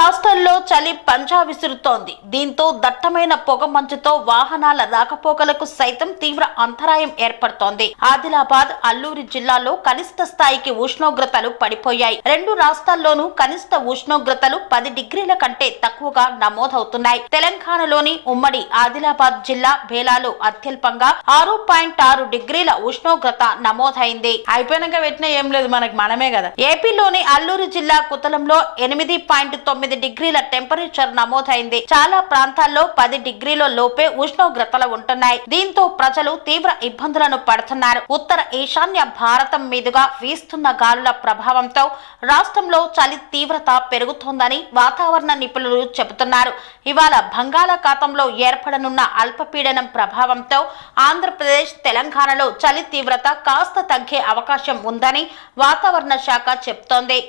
రాష్ట్రాల్లో చలి పంజా విసురుతోంది. దీంతో దట్టమైన పొగ మంచుతో వాహనాల రాకపోకలకు సైతం తీవ్ర అంతరాయం ఏర్పడుతోంది. ఆదిలాబాద్, అల్లూరి జిల్లాలో కనిష్ట స్థాయికి ఉష్ణోగ్రతలు పడిపోయాయి. రెండు రాష్ట్రాల్లోనూ కనిష్ట ఉష్ణోగ్రతలు 10 డిగ్రీల కంటే తక్కువగా నమోదవుతున్నాయి. తెలంగాణలోని ఉమ్మడి ఆదిలాబాద్ జిల్లా బేలాలో అత్యల్పంగా 6.6 డిగ్రీల ఉష్ణోగ్రత నమోదైంది. అయిపోయినాక పెట్టినా ఏం లేదు, మనమే కదా. ఏపీలోని అల్లూరి జిల్లా కుతలంలో 8.9 డిగ్రీల టెంపరేచర్ నమోదైంది. చాలా ప్రాంతాల్లో 10 డిగ్రీల లోపే ఉష్ణోగ్రతలు ఉంటున్నాయి. దీంతో ప్రజలు తీవ్ర ఇబ్బందులను పడుతున్నారు. ఉత్తర ఈశాన్య భారతం మీదుగా వీస్తున్న గాలుల ప్రభావంతో రాష్ట్రంలో చలి తీవ్రత పెరుగుతోందని వాతావరణ నిపుణులు చెబుతున్నారు. ఇవాళ బంగాళాఖాతంలో ఏర్పడనున్న అల్పపీడనం ప్రభావంతో ఆంధ్రప్రదేశ్, తెలంగాణలో చలి తీవ్రత కాస్త తగ్గే అవకాశం ఉందని వాతావరణ శాఖ చెబుతోంది.